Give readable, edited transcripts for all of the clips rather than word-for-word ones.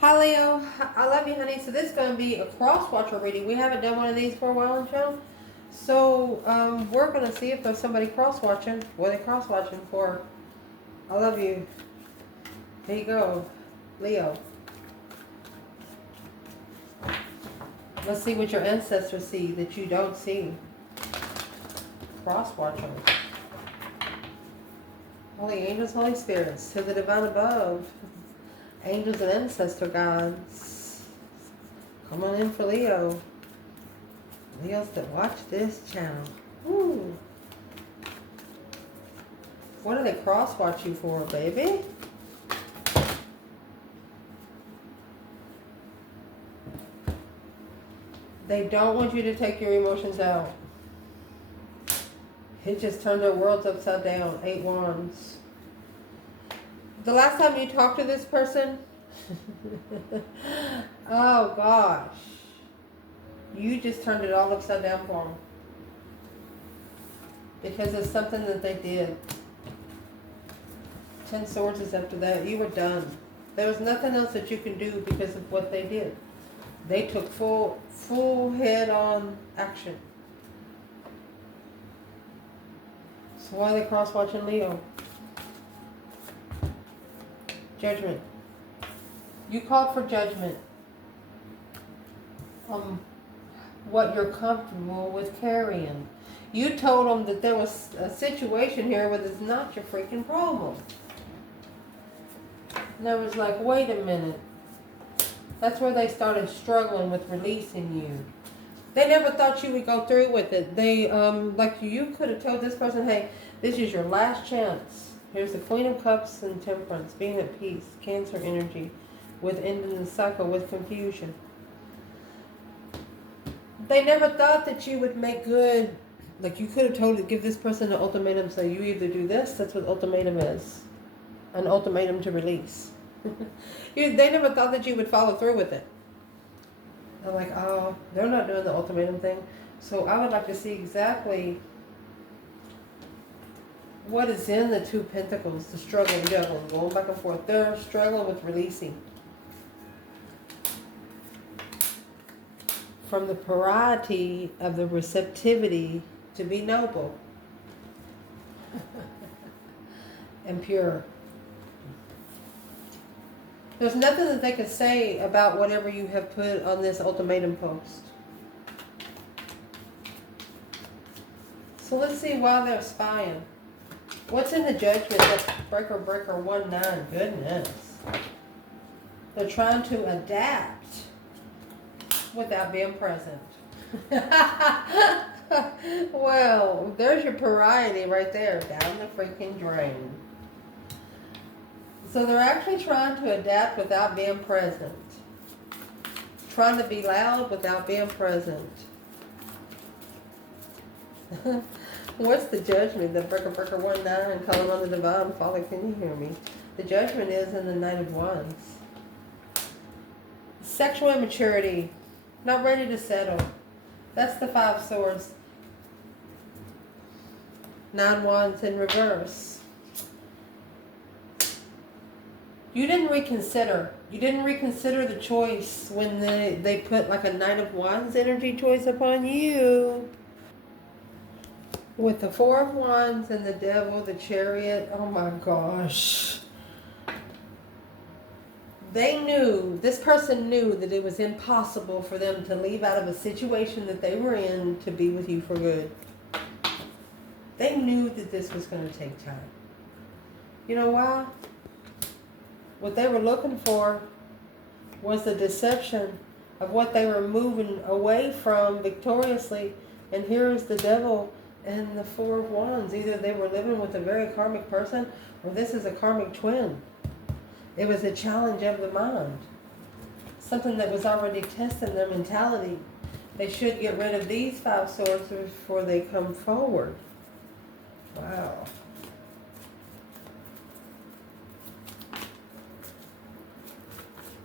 Hi Leo, I love you honey. So this is going to be a crosswatcher reading. We haven't done one of these for a while on the channel. So we're going to see if there's somebody cross-watching. What are they cross-watching for? I love you. Here you go, Leo. Let's see what your ancestors see that you don't see. Cross-watching. Holy angels, Holy spirits, to the divine above. Angels and ancestor guides. Come on in for Leo. Leos that watch this channel. Woo. What do they cross-watch you for, baby? They don't want you to take your emotions out. It just turned their worlds upside down. 8 wands. The last time you talked to this person, oh gosh, you just turned it all upside down for them. Because it's something that they did. 10 swords is after that. You were done. There was nothing else that you can do because of what they did. They took full head-on action. So why are they cross-watching Leo? Judgment. You called for judgment on what you're comfortable with carrying. You told them that there was a situation here where it's not your freaking problem. And I was like, wait a minute. That's where they started struggling with releasing you. They never thought you would go through with it. They, like you could have told this person, hey, this is your last chance. Here's the Queen of Cups and Temperance, being at peace, Cancer energy, with ending the cycle with confusion. They never thought that you would make good. Like you could have told to give this person an ultimatum, say you either do this, that's what ultimatum is. An ultimatum to release. They never thought that you would follow through with it. I'm like, oh, they're not doing the ultimatum thing. So I would like to see exactly what is in the 2 Pentacles, the struggle, juggling, going back and forth. They're struggling with releasing. From the purity of the receptivity to be noble and pure. There's nothing that they can say about whatever you have put on this ultimatum post. So let's see why they're spying. What's in the judgment? That's breaker 1-9. Goodness. They're trying to adapt without being present. Well, there's your purity right there, down the freaking drain. So they're actually trying to adapt without being present. Trying to be loud without being present. What's the judgment? The breaker 1-9, calling on the divine. Father, can you hear me? The judgment is in the Knight of Wands. Sexual immaturity. Not ready to settle. That's the 5 swords. 9 wands in reverse. You didn't reconsider. You didn't reconsider the choice when they put like a Knight of Wands energy choice upon you. With the 4 of Wands and the Devil, the Chariot. Oh my gosh. They knew, this person knew that it was impossible for them to leave out of a situation that they were in to be with you for good. They knew that this was going to take time. You know why? What they were looking for was the deception of what they were moving away from victoriously. And here is the Devil and the 4 of Wands. Either they were living with a very karmic person, or this is a karmic twin. It was a challenge of the mind. Something that was already testing their mentality. They should get rid of these 5 swords before they come forward. Wow.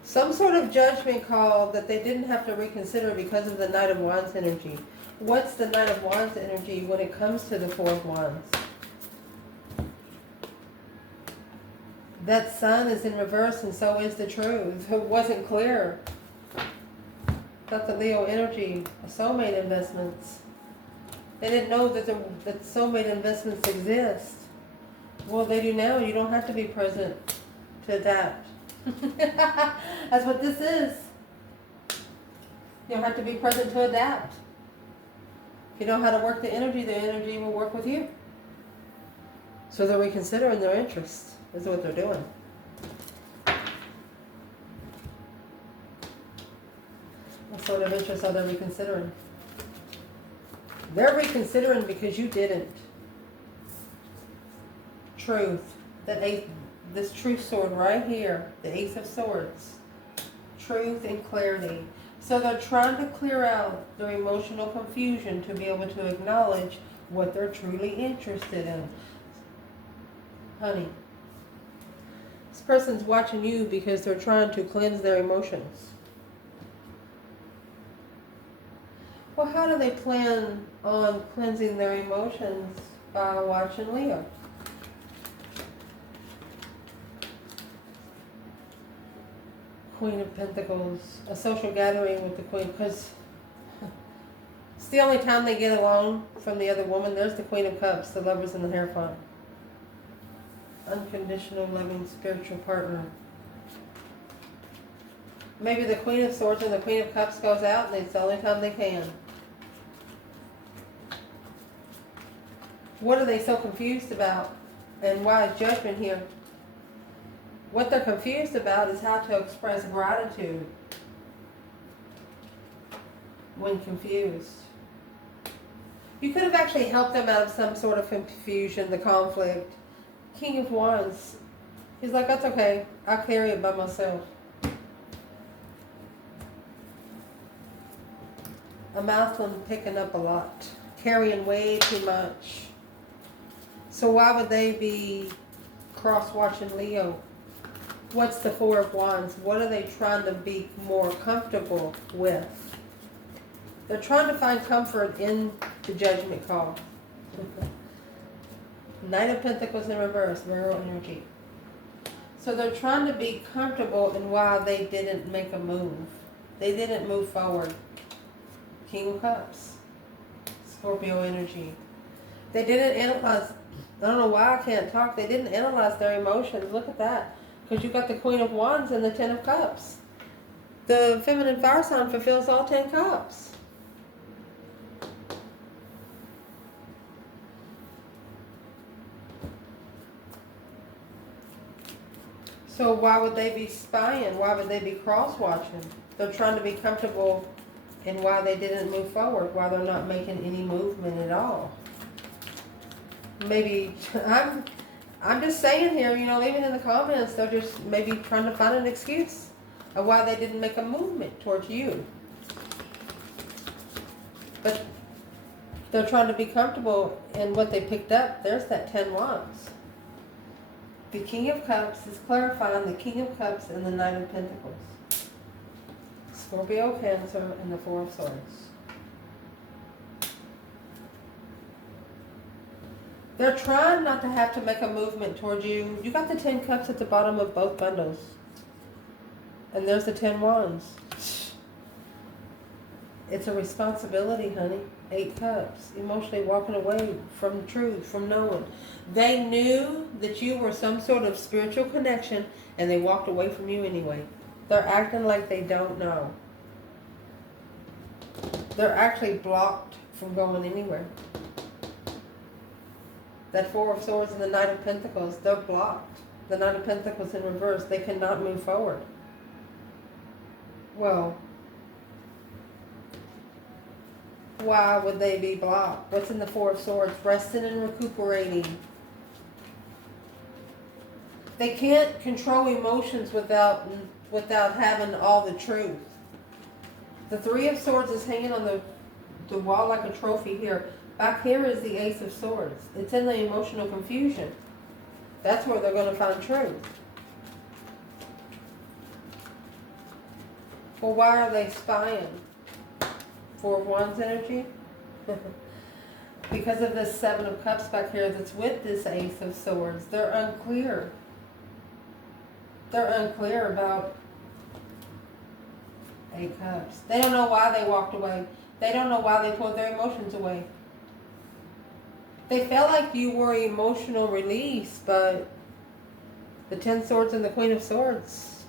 Some sort of judgment call that they didn't have to reconsider because of the Knight of Wands energy. What's the Knight of Wands energy when it comes to the 4 of Wands? That sun is in reverse, and so is the truth. It wasn't clear. Got the Leo energy, soulmate investments. They didn't know that soulmate investments exist. Well, they do now. You don't have to be present to adapt. That's what this is. You don't have to be present to adapt. If you know how to work the energy will work with you. So they're reconsidering their interests, is what they're doing. What sort of interests are they reconsidering? They're reconsidering because you didn't. Truth. This truth sword right here, the Ace of Swords. Truth and clarity. So they're trying to clear out their emotional confusion to be able to acknowledge what they're truly interested in. Honey, this person's watching you because they're trying to cleanse their emotions. Well, how do they plan on cleansing their emotions? By watching Leo. Queen of Pentacles, a social gathering with the Queen, because it's the only time they get alone from the other woman. There's the Queen of Cups, the Lovers in the Hierophant. Unconditional, loving, spiritual partner. Maybe the Queen of Swords and the Queen of Cups goes out, and it's the only time they can. What are they so confused about? And why is Judgment here? What they're confused about is how to express gratitude when confused. You could have actually helped them out of some sort of confusion, the conflict. King of Wands, he's like, that's okay. I'll carry it by myself. A masculine picking up a lot, carrying way too much. So why would they be cross-watching Leo? What's the Four of Wands? What are they trying to be more comfortable with? They're trying to find comfort in the Judgment call. Knight of Pentacles in reverse, Virgo energy. So they're trying to be comfortable in why they didn't make a move. They didn't move forward. King of Cups, Scorpio energy. They didn't analyze, I don't know why I can't talk. They didn't analyze their emotions. Look at that. Because you got the Queen of Wands and the Ten of Cups. The feminine fire sign fulfills all 10 cups. So why would they be spying? Why would they be cross-watching? They're trying to be comfortable in why they didn't move forward, why they're not making any movement at all. Maybe, I'm just saying here, you know, even in the comments, they're just maybe trying to find an excuse of why they didn't make a movement towards you. But they're trying to be comfortable in what they picked up. There's that 10 Wands. The King of Cups is clarifying the King of Cups and the Knight of Pentacles. Scorpio, Cancer, and the Four of Swords. They're trying not to have to make a movement towards you. You got the 10 Cups at the bottom of both bundles. And there's the 10 Wands. It's a responsibility, honey. 8 Cups. Emotionally walking away from the truth, from knowing. They knew that you were some sort of spiritual connection, and they walked away from you anyway. They're acting like they don't know. They're actually blocked from going anywhere. That Four of Swords and the Knight of Pentacles, they're blocked. The Knight of Pentacles in reverse, they cannot move forward. Well, why would they be blocked? What's in the Four of Swords? Resting and recuperating. They can't control emotions without having all the truth. The Three of Swords is hanging on the wall like a trophy here. Back here is the Ace of Swords. It's in the emotional confusion. That's where they're going to find truth. Well, why are they spying? Four of Wands energy? Because of this Seven of Cups back here that's with this Ace of Swords. They're unclear. They're unclear about 8 Cups. They don't know why they walked away. They don't know why they pulled their emotions away. They felt like you were emotional release, but the 10 Swords and the Queen of Swords,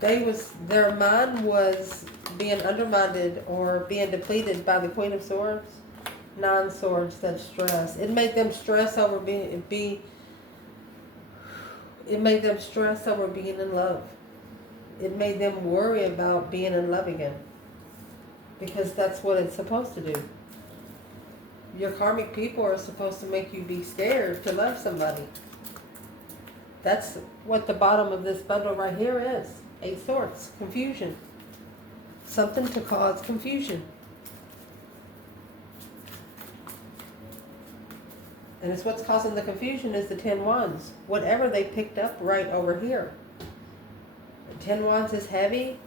their mind was being undermined or being depleted by the Queen of Swords. 9 Swords, that stress. It made them stress over being in love. It made them worry about being in love again. Because that's what it's supposed to do. Your karmic people are supposed to make you be scared to love somebody. That's what the bottom of this bundle right here is. 8 Swords. Confusion. Something to cause confusion. And it's what's causing the confusion is the 10 Wands. Whatever they picked up right over here. The 10 Wands is heavy.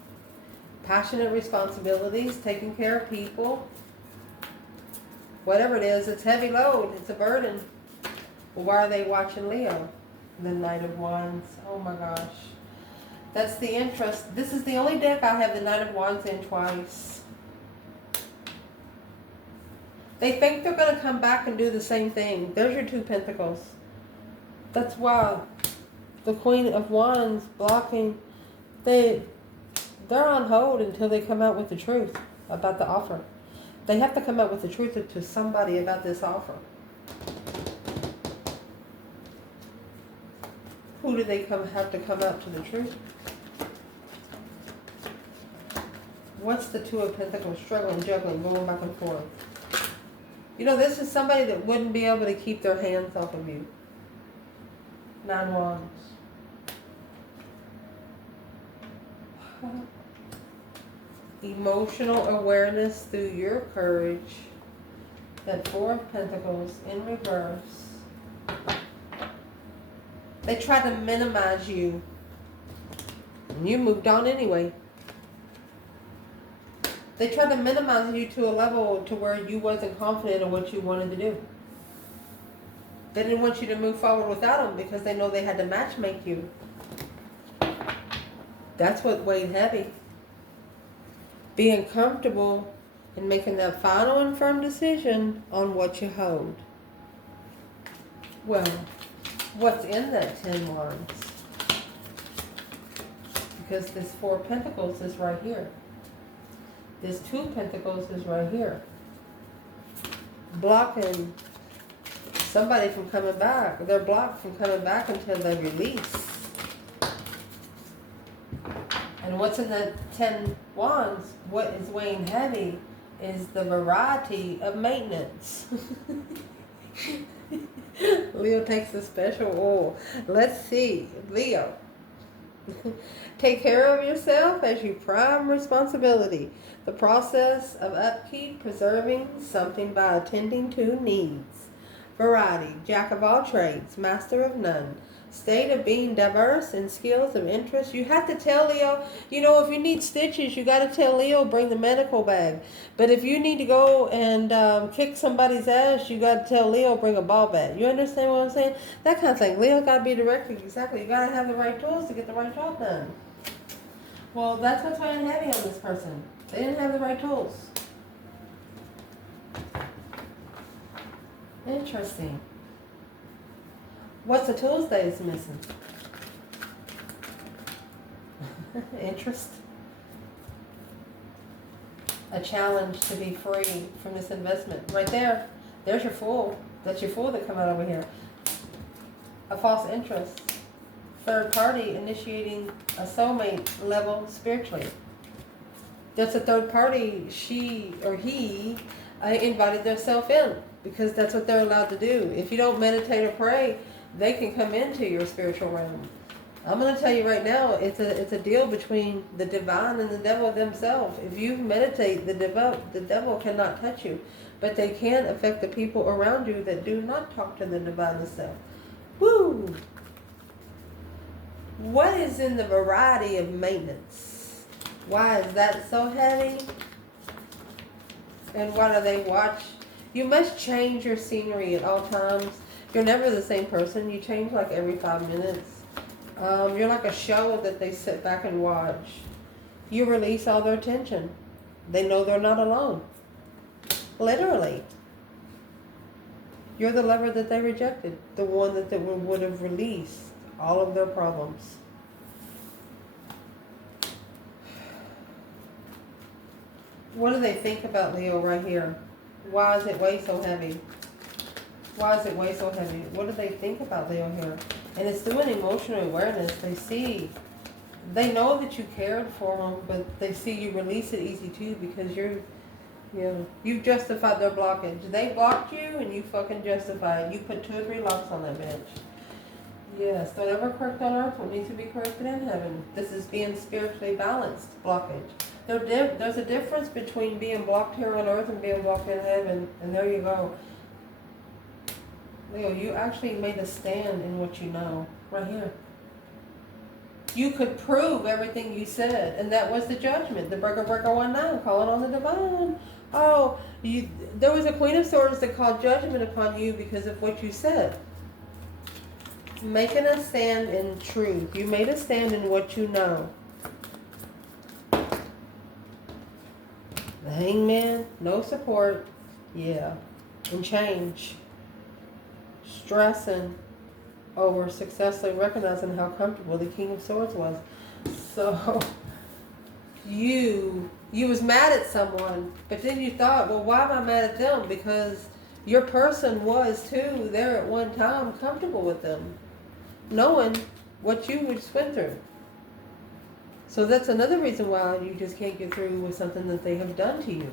Passionate responsibilities. Taking care of people. Whatever it is, it's heavy load. It's a burden. Well, why are they watching Leo? The Knight of Wands. Oh my gosh. That's the interest. This is the only deck I have the Knight of Wands in twice. They think they're going to come back and do the same thing. There's your 2 Pentacles. That's why the Queen of Wands blocking. They're on hold until they come out with the truth about the offer. They have to come out with the truth to somebody about this offer. Who do they have to come out to the truth? What's the 2 of Pentacles? Struggling, juggling, going back and forth. You know, this is somebody that wouldn't be able to keep their hands off of you. 9 Wands. Emotional awareness through your courage. That 4 of Pentacles in reverse. They tried to minimize you. And you moved on anyway. They tried to minimize you to a level to where you wasn't confident in what you wanted to do. They didn't want you to move forward without them because they know they had to matchmake you. That's what weighed heavy. Being comfortable and making that final and firm decision on what you hold. Well, what's in that 10 Wands? Because this 4 of Pentacles is right here. This 2 of Pentacles is right here. Blocking somebody from coming back. They're blocked from coming back until they release. And what's in the 10 Wands, what is weighing heavy, is the variety of maintenance. Leo takes a special oil. Let's see. Leo. Take care of yourself as your prime responsibility. The process of upkeep, preserving something by attending to needs. Variety, jack of all trades, master of none. State of being diverse in skills of interest. You have to tell Leo, you know, if you need stitches, you got to tell Leo, bring the medical bag. But if you need to go and kick somebody's ass, you got to tell Leo, bring a ball bat. You understand what I'm saying? That kind of thing. Leo got to be directed. Exactly. You got to have the right tools to get the right job done. Well, that's what's weighing heavy on this person. They didn't have the right tools. Interesting. What's the tools that is missing? Interest. A challenge to be free from this investment. Right there. There's your fool. That's your fool that come out over here. A false interest. Third party initiating a soulmate level spiritually. That's a third party. She or he invited themselves in because that's what they're allowed to do. If you don't meditate or pray, they can come into your spiritual realm. I'm going to tell you right now, it's a deal between the divine and the devil themselves. If you meditate, the devil cannot touch you, but they can affect the people around you that do not talk to the divine itself. Woo! What is in the variety of maintenance? Why is that so heavy? And why do they watch? You must change your scenery at all times. You're never the same person. You change like every 5 minutes. You're like a show that they sit back and watch. You release all their tension. They know they're not alone. Literally. You're the lover that they rejected. The one that they would have released all of their problems. What do they think about Leo right here? Why is it way so heavy? Why is it way so heavy? What do they think about Leo here? And it's through an emotional awareness. They know that you cared for them, but they see you release it easy too because you've justified their blockage. They blocked you and you fucking justified. You put 2 or 3 locks on that bitch. Yes, don't ever correct on earth what needs to be corrected in heaven. This is being spiritually balanced blockage. There's a difference between being blocked here on earth and being blocked in heaven. And there you go. Leo, you actually made a stand in what you know. Right here. You could prove everything you said. And that was the judgment. The breaker 19 calling on the divine. Oh, there was a Queen of Swords that called judgment upon you because of what you said. Making a stand in truth. You made a stand in what you know. The Hangman, no support. Yeah. And change. Stressing over successfully recognizing how comfortable the King of Swords was. So you was mad at someone, but then you thought, well, why am I mad at them? Because your person was too there at one time comfortable with them, knowing what you just went through. So that's another reason why you just can't get through with something that they have done to you.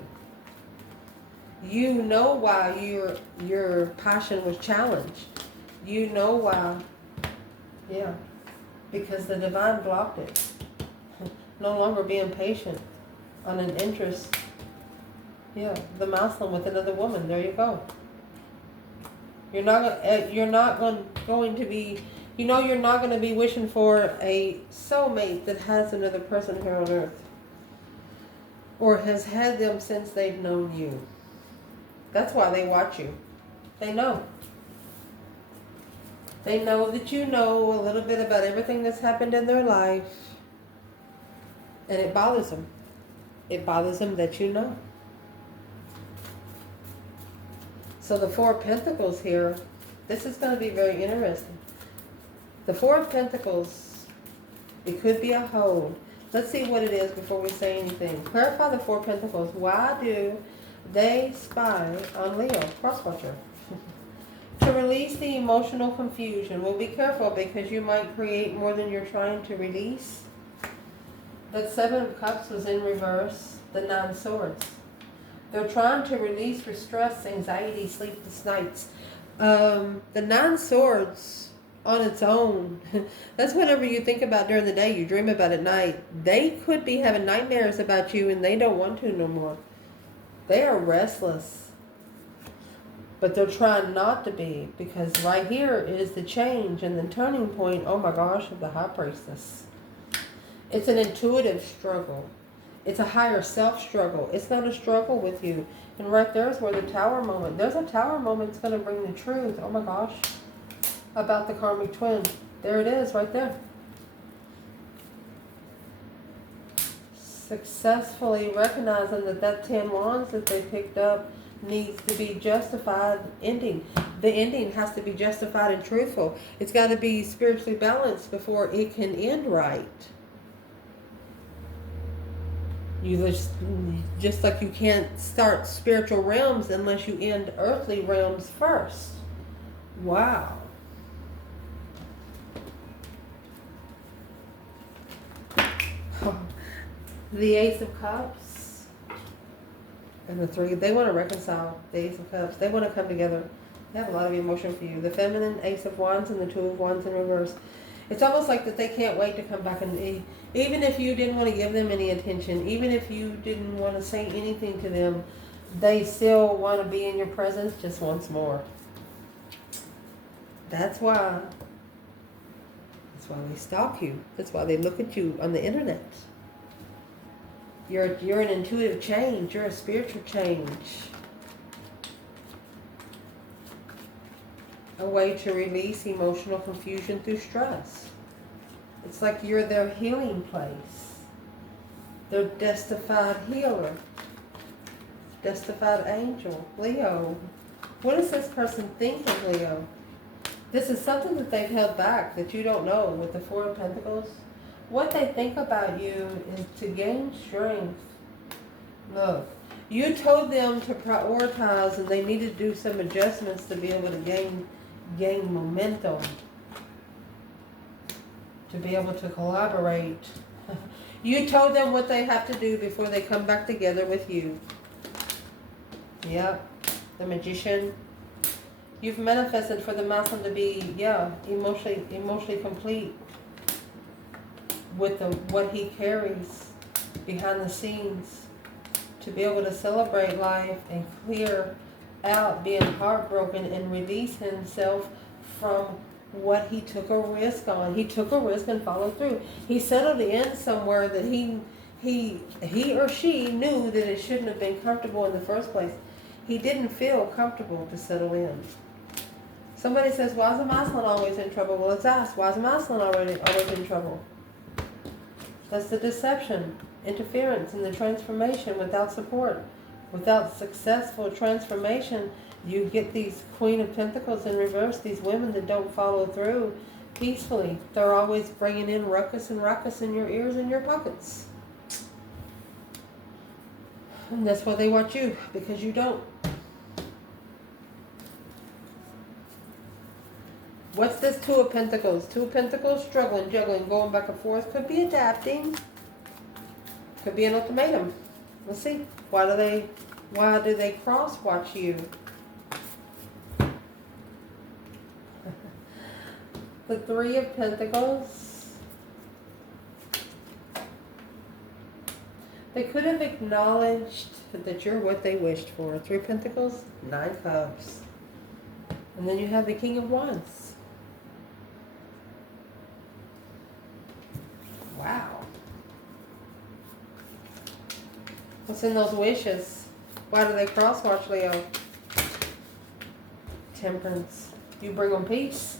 You know why your passion was challenged. You know why. Yeah. Because the divine blocked it. No longer being patient on an interest. Yeah. The Muslim with another woman. There you go. You're not going to be, you're not going to be wishing for a soulmate that has another person here on earth. Or has had them since they've known you. That's why they watch you. They know. They know that you know a little bit about everything that's happened in their life. And it bothers them. It bothers them that you know. So the 4 of Pentacles here, this is going to be very interesting. The 4 of Pentacles, it could be a hold. Let's see what it is before we say anything. Clarify the 4 of Pentacles. Why do they spy on Leo? Crosswatcher. To release the emotional confusion. Well, be careful because you might create more than you're trying to release. That 7 of Cups was in reverse. The 9 of Swords. They're trying to release for stress, anxiety, sleepless nights. The 9 of Swords on its own. That's whatever you think about during the day, you dream about at night. They could be having nightmares about you and they don't want to no more. They are restless. But they're trying not to be, because right here is the change and the turning point, oh my gosh, of the High Priestess. It's an intuitive struggle. It's a higher self struggle. It's not a struggle with you. And right there is where the Tower moment. There's a Tower moment that's going to bring the truth, oh my gosh, about the karmic twin. There it is, right there. Successfully recognizing that 10 wands that they picked up needs to be justified ending. The ending has to be justified and truthful. It's got to be spiritually balanced before it can end right. You just like you can't start spiritual realms unless you end earthly realms first. Wow. The Ace of Cups and the 3, they want to reconcile. The Ace of Cups, they want to come together. They have a lot of emotion for you. The feminine Ace of Wands and the 2 of Wands in reverse. It's almost like that they can't wait to come back, and even if you didn't want to give them any attention, even if you didn't want to say anything to them, they still want to be in your presence just once more. That's why they stalk you. That's why they look at you on the internet. You're an intuitive change. You're a spiritual change. A way to release emotional confusion through stress. It's like you're their healing place. Their justified healer. Justified angel. Leo. What is this person thinking, Leo? This is something that they've held back that you don't know with the Four of Pentacles. What they think about you is to gain strength. Look, you told them to prioritize and they need to do some adjustments to be able to gain momentum. To be able to collaborate. You told them what they have to do before they come back together with you. Yep, the Magician. You've manifested for the masculine to be, emotionally complete with what he carries behind the scenes, to be able to celebrate life and clear out being heartbroken and release himself from what he took a risk on. He took a risk and followed through. He settled in somewhere that he or she knew that it shouldn't have been comfortable in the first place. He didn't feel comfortable to settle in. Somebody says, why is the masculine always in trouble? Well, let's ask, why is the masculine always in trouble? That's the deception, interference in the transformation without support. Without successful transformation, you get these Queen of Pentacles in reverse, these women that don't follow through peacefully. They're always bringing in ruckus and ruckus in your ears and your pockets. And that's why they want you, because you don't. What's this Two of Pentacles? Two of Pentacles, struggling, juggling, going back and forth. Could be adapting. Could be an ultimatum. Let's see. Why do they cross-watch you? The Three of Pentacles. They could have acknowledged that you're what they wished for. Three of Pentacles, Nine Cups. And then you have the King of Wands. Wow. What's in those wishes? Why do they cross-watch, Leo? Temperance. You bring them peace.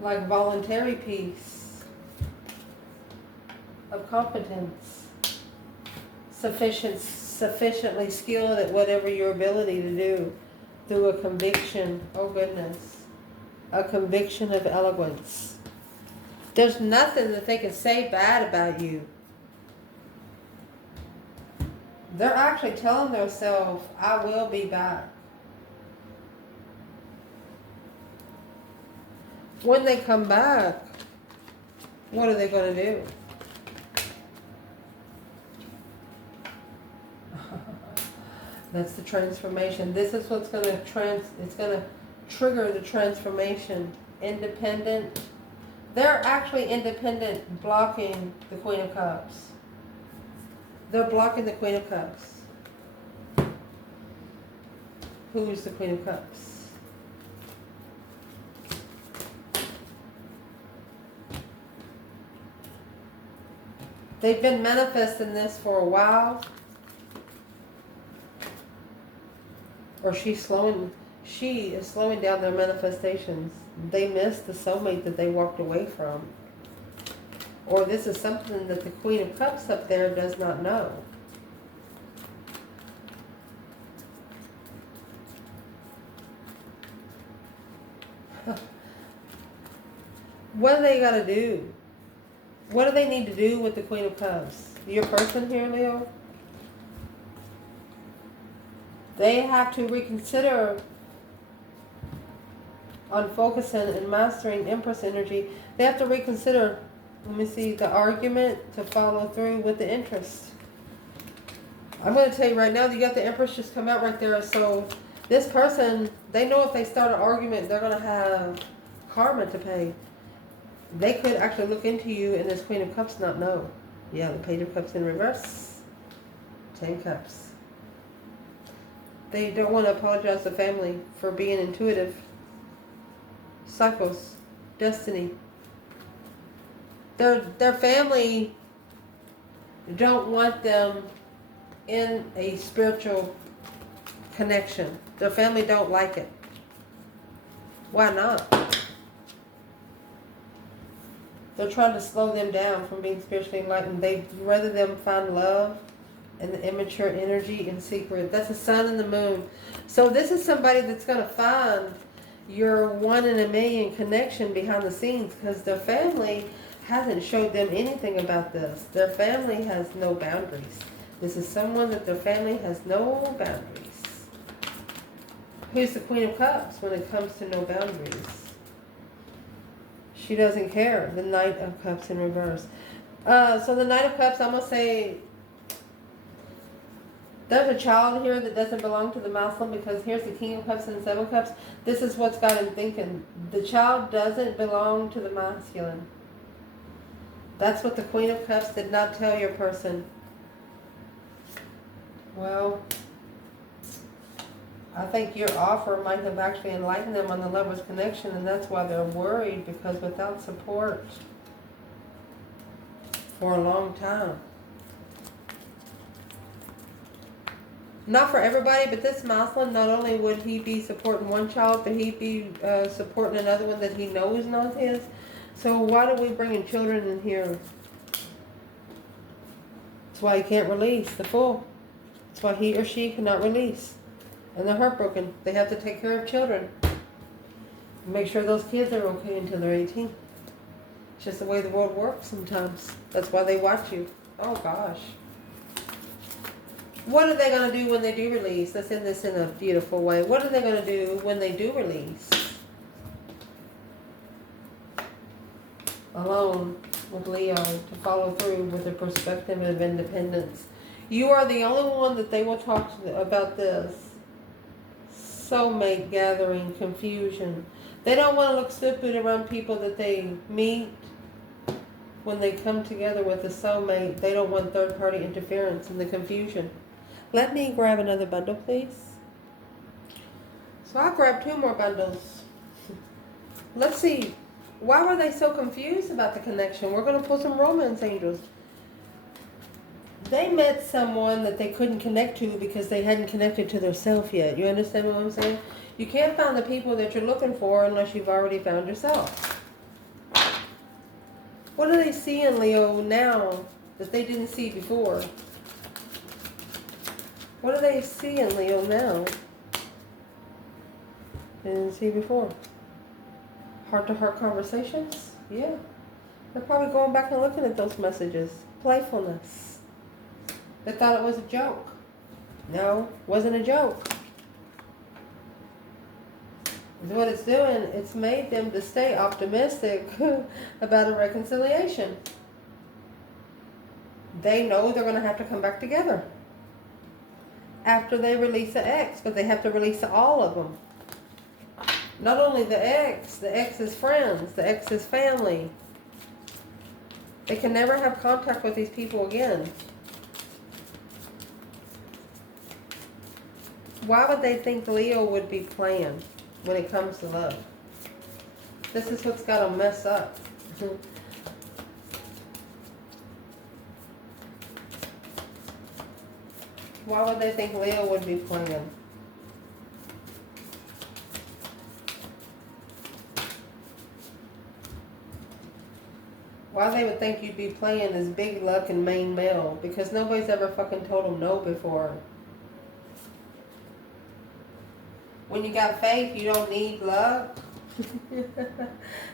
Like voluntary peace. Of competence. Sufficiently skilled at whatever your ability to do. Through a conviction. Oh goodness. A conviction of eloquence. There's nothing that they can say bad about you. They're actually telling themselves, I will be back. When they come back, what are they going to do? That's the transformation. This is what's going to it's going to trigger the transformation. Independent. They're actually independent, blocking the Queen of Cups. They're blocking the Queen of Cups. Who is the Queen of Cups? They've been manifesting this for a while. Or she is slowing down their manifestations. They missed the soulmate that they walked away from. Or this is something that the Queen of Cups up there does not know. What do they got to do? What do they need to do with the Queen of Cups? Your person here, Leo? They have to reconsider on focusing and mastering Empress energy. They have to reconsider, let me see, the argument to follow through with the interest. I'm going to tell you right now, you got the Empress just come out right there. So this person, they know if they start an argument, they're going to have karma to pay. They could actually look into you and this Queen of Cups not know. Yeah, the Page of Cups in reverse. 10 Cups. They don't want to apologize to family for being intuitive. Cycles. Destiny. Their family don't want them in a spiritual connection. Their family don't like it. Why not? They're trying to slow them down from being spiritually enlightened. They'd rather them find love and the immature energy in secret. That's the sun and the moon. So this is somebody that's going to find your 1 in a million connection behind the scenes, because their family hasn't showed them anything about this. Their family has no boundaries. This is someone that their family has no boundaries. Who's the Queen of Cups when it comes to no boundaries? She doesn't care. The Knight of Cups in reverse. So the Knight of Cups, I'm going to say, there's a child here that doesn't belong to the masculine, because here's the King of Cups and the 7 of Cups. This is what's got him thinking. The child doesn't belong to the masculine. That's what the Queen of Cups did not tell your person. Well, I think your offer might have actually enlightened them on the lover's connection, and that's why they're worried, because without support for a long time. Not for everybody, but this masculine, not only would he be supporting one child, but he'd be supporting another one that he knows not his. So why do we bring in children in here? That's why he can't release the Fool. That's why he or she cannot release. And they're heartbroken. They have to take care of children. Make sure those kids are okay until they're 18. It's just the way the world works sometimes. That's why they watch you. Oh gosh. What are they going to do when they do release? Let's end this in a beautiful way. What are they going to do when they do release? Alone with Leo to follow through with the perspective of independence. You are the only one that they will talk to about this. Soulmate gathering, confusion. They don't want to look stupid around people that they meet. When they come together with a soulmate, they don't want third-party interference in the confusion. Let me grab another bundle, please. So I'll grab 2 more bundles. Let's see. Why were they so confused about the connection? We're going to pull some romance angels. They met someone that they couldn't connect to because they hadn't connected to their self yet. You understand what I'm saying? You can't find the people that you're looking for unless you've already found yourself. What do they see in Leo now that they didn't see before? What do they see in Leo now they didn't see before? Heart-to-heart conversations? Yeah. They're probably going back and looking at those messages. Playfulness. They thought it was a joke. No, wasn't a joke. What it's doing, it's made them to stay optimistic about a reconciliation. They know they're going to have to come back together after they release the ex, but they have to release all of them. Not only the ex's friends, the ex's family. They can never have contact with these people again. Why would they think Leo would be playing when it comes to love? This is what's got them messed up. Why would they think Leo would be playing? Why they would think you'd be playing is big luck and main male, because nobody's ever fucking told them no before. When you got faith, you don't need luck. And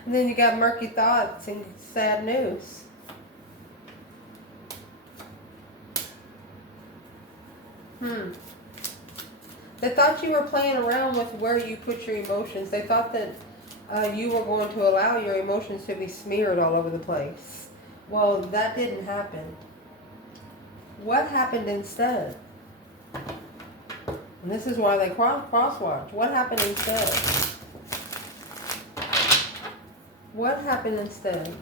then you got murky thoughts and sad news. They thought you were playing around with where you put your emotions. They thought that you were going to allow your emotions to be smeared all over the place. Well, that didn't happen. What happened instead? And this is why they crosswatch. What happened instead? What happened instead?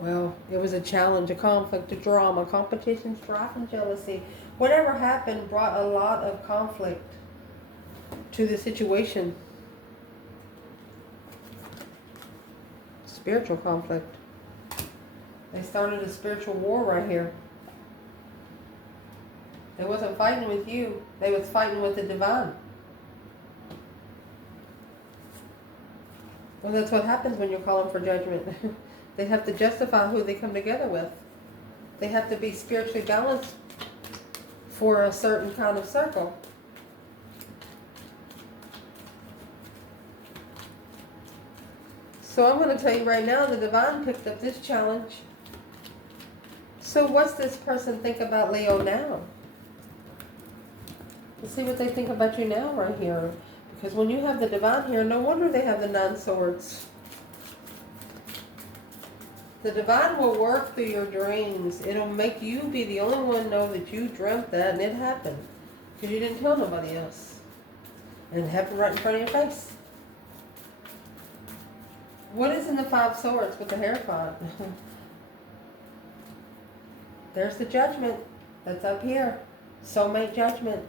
Well, it was a challenge, a conflict, a drama, competition, strife, and jealousy. Whatever happened brought a lot of conflict to the situation. Spiritual conflict. They started a spiritual war right here. They wasn't fighting with you. They was fighting with the divine. Well, that's what happens when you're calling for judgment. They have to justify who they come together with. They have to be spiritually balanced for a certain kind of circle. So I'm going to tell you right now, the divine picked up this challenge. So what's this person think about Leo now? Let's see what they think about you now right here. Because when you have the divine here, no wonder they have the 9 swords. The divine will work through your dreams. It'll make you be the only one know that you dreamt that and it happened. Because you didn't tell nobody else. And it happened right in front of your face. What is in the 5 swords with the Hierophant? There's the judgment. That's up here. Soulmate judgment.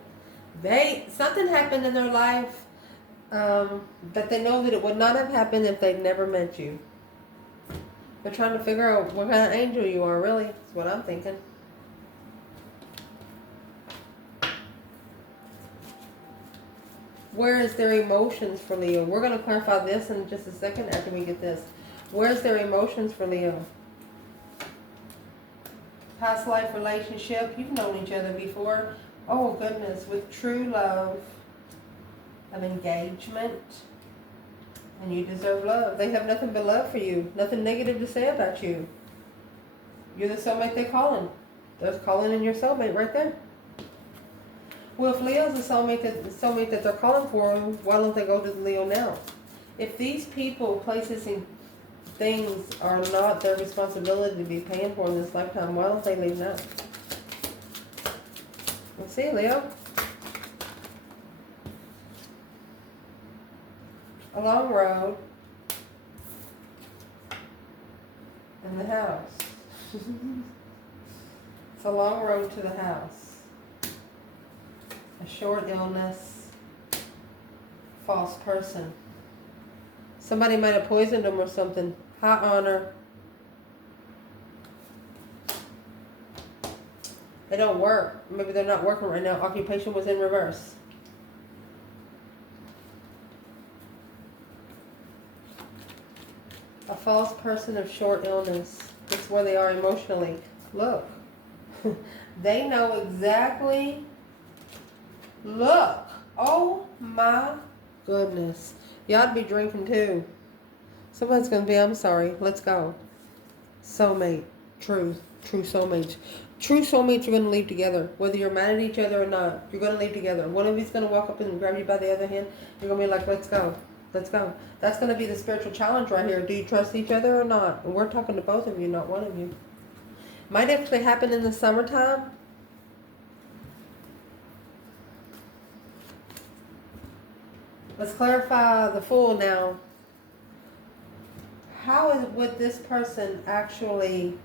Something happened in their life that they know that it would not have happened if they'd never met you. They're trying to figure out what kind of angel you are, really. That's what I'm thinking. Where is their emotions for Leo? We're going to clarify this in just a second after we get this. Where's their emotions for Leo? Past life relationship. You've known each other before. Oh, goodness. With true love of engagement. And you deserve love. They have nothing but love for you. Nothing negative to say about you. You're the soulmate they're calling. They're calling in your soulmate right there. Well, if Leo's the soulmate that they're calling for, why don't they go to the Leo now? If these people, places, and things are not their responsibility to be paying for in this lifetime, why don't they leave now? Let's see, Leo. A long road. And the house. It's a long road to the house. A short illness. False person. Somebody might have poisoned them or something. High honor. They don't work. Maybe they're not working right now. Occupation was in reverse. A false person of short illness. That's where they are emotionally. Look. They know exactly. Look. Oh my goodness. Y'all be drinking too. Someone's going to be, I'm sorry. Let's go. Soulmate. True soulmates. True soulmates are going to leave together. Whether you're mad at each other or not, you're going to leave together. One of you's going to walk up and grab you by the other hand. You're going to be like, let's go. Let's go. That's going to be the spiritual challenge right here. Do you trust each other or not? And we're talking to both of you, not one of you. Might actually happen in the summertime. Let's clarify the Fool now. How would this person actually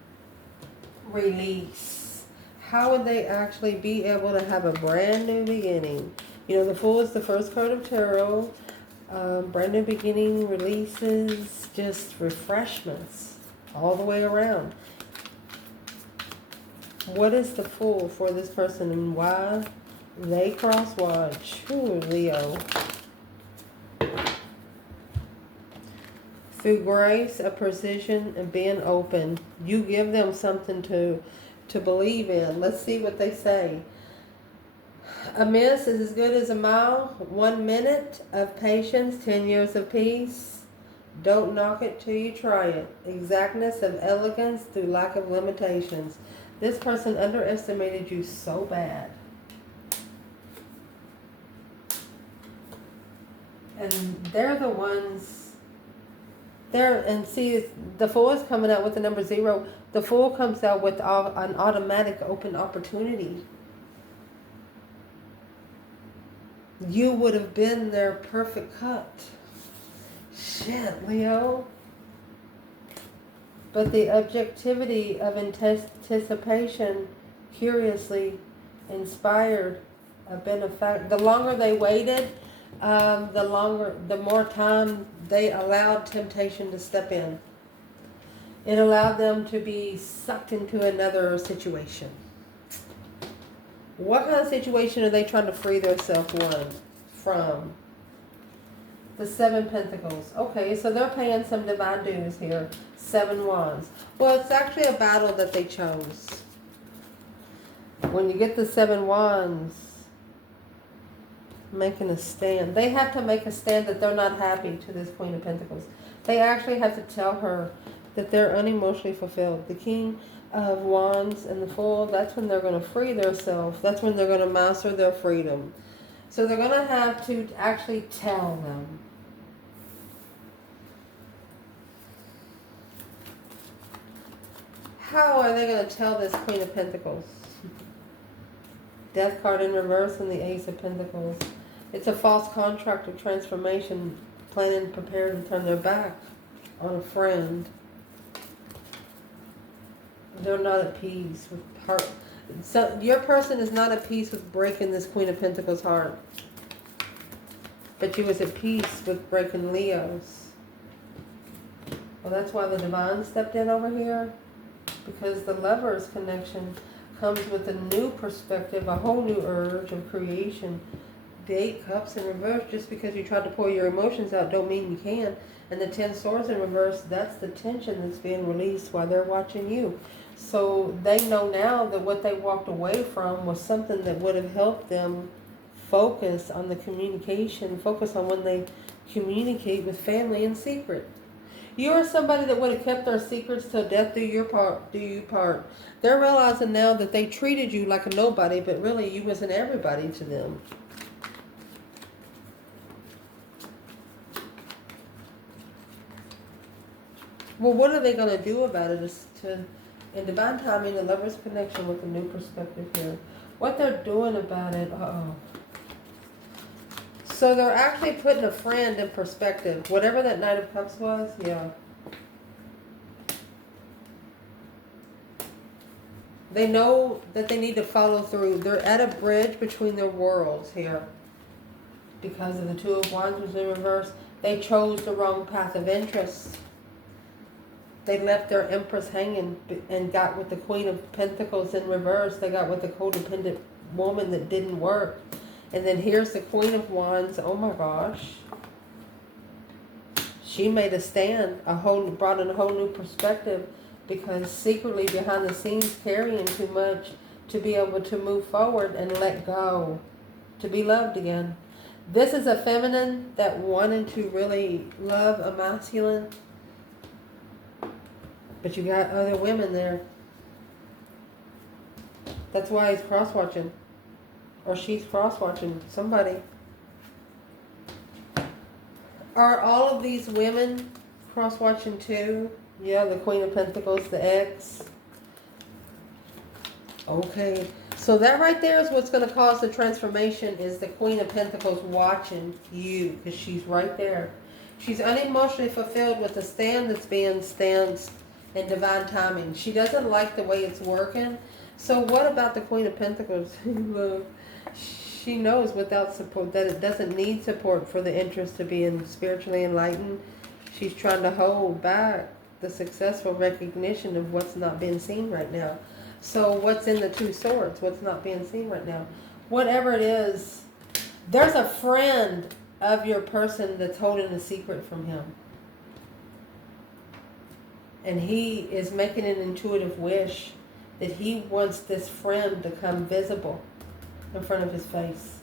release? How would they actually be able to have a brand new beginning? You know, the Fool is the first card of tarot. Brand new beginning, releases, just refreshments all the way around. What is the Fool for this person and why they crosswatch? Ooh, Leo. Through grace, a precision, and being open, you give them something to believe in. Let's see what they say. A miss is as good as a mile. 1 minute of patience, 10 years of peace. Don't knock it till you try it. Exactness of elegance through lack of limitations. This person underestimated you so bad. And they're the ones... And see, the Fool is coming out with the number 0. The Fool comes out with an automatic open opportunity. You would have been their perfect cut. Shit, Leo. But the objectivity of anticipation, curiously inspired, the longer they waited, the more time they allowed temptation to step in. It allowed them to be sucked into another situation. What kind of situation are they trying to free themselves from? The 7 Pentacles. Okay, so they're paying some divine dues here. 7 Wands. Well, it's actually a battle that they chose. When you get the 7 Wands, making a stand. They have to make a stand that they're not happy to this Queen of Pentacles. They actually have to tell her that they're unemotionally fulfilled. The King of Wands and the Fool, that's when they're going to free themselves. That's when they're going to master their freedom. So they're going to have to actually tell them. How are they going to tell this Queen of Pentacles? Death card in reverse and the Ace of Pentacles. It's a false contract of transformation, planning, prepared to turn their back on a friend. They're not at peace with heart. So your person is not at peace with breaking this Queen of Pentacles heart. But you was at peace with breaking Leo's. Well, that's why the Divine stepped in over here. Because the Lover's connection comes with a new perspective, a whole new urge of creation. The 8 Cups in reverse, just because you tried to pour your emotions out don't mean you can. And the 10 Swords in reverse, that's the tension that's being released while they're watching you. So they know now that what they walked away from was something that would have helped them focus on the communication, focus on when they communicate with family in secret. You are somebody that would have kept their secrets till death do you part. They're realizing now that they treated you like a nobody, but really you wasn't everybody to them. Well, what are they going to do about it? In divine timing, the Lover's connection with a new perspective here. What they're doing about it, So they're actually putting a friend in perspective. Whatever that Knight of Cups was, yeah. They know that they need to follow through. They're at a bridge between their worlds here. Because of the 2 of Wands was in reverse. They chose the wrong path of interest. They left their Empress hanging and got with the Queen of Pentacles in reverse. They got with the codependent woman that didn't work. And then here's the Queen of Wands. Oh my gosh. She made a stand, brought in a whole new perspective, because secretly behind the scenes carrying too much to be able to move forward and let go, to be loved again. This is a feminine that wanted to really love a masculine. But you got other women there. That's why he's cross-watching. Or she's cross-watching somebody. Are all of these women cross-watching too? Yeah, the Queen of Pentacles, the ex. Okay. So that right there is what's going to cause the transformation, is the Queen of Pentacles watching you. Because she's right there. She's unemotionally fulfilled with the stand that's being stanced in divine timing. She doesn't like the way it's working. So what about the Queen of Pentacles? She knows without support that it doesn't need support for the interest to be spiritually enlightened. She's trying to hold back the successful recognition of what's not being seen right now. So what's in the 2 Swords? What's not being seen right now? Whatever it is, there's a friend of your person that's holding a secret from him. And he is making an intuitive wish that he wants this friend to come visible in front of his face.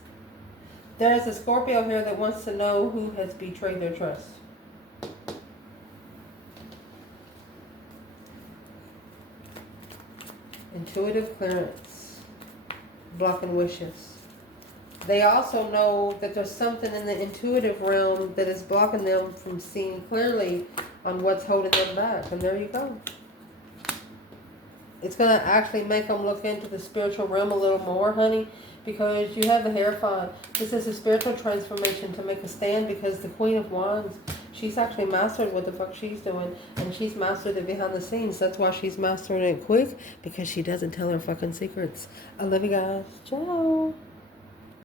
There is a Scorpio here that wants to know who has betrayed their trust. Intuitive clearance. Blocking wishes. They also know that there's something in the intuitive realm that is blocking them from seeing clearly on what's holding them back. And there you go. It's going to actually make them look into the spiritual realm a little more, honey, because you have the Hierophant. This is a spiritual transformation to make a stand, because the Queen of Wands, she's actually mastered what the fuck she's doing, and she's mastered it behind the scenes. That's why she's mastering it quick, because she doesn't tell her fucking secrets. I love you guys. Ciao.